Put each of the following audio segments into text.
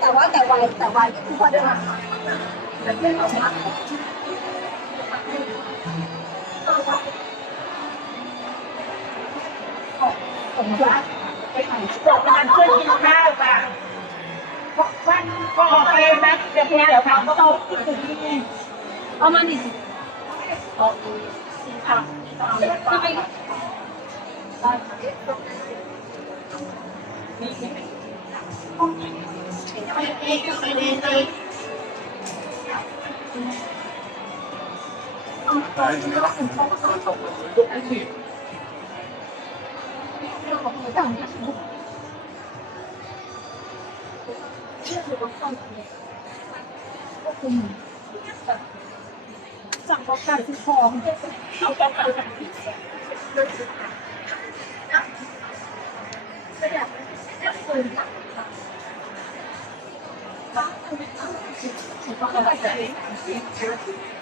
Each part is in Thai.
แต่ว่าแต่วัยแต่วัยที่ทุกคนเดินมาผมว่าไปถ่ายจบการช่วยกินข้าวป่ะวันก็ออกไปนะเดี๋ยวเดี๋ยวถามก็เอาเอามาดิค่ะไป สั่งบอกไก่ที่คองเอาไปไปไม่อยากจะปืน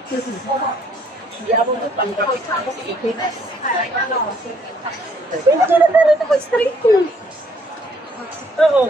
คือถึงพ่เดี๋ยวเราจะไปก็ไปทำก็อีกทีอะไรก็รอ ใช่แล้วแต่ก็สตรีท Oo,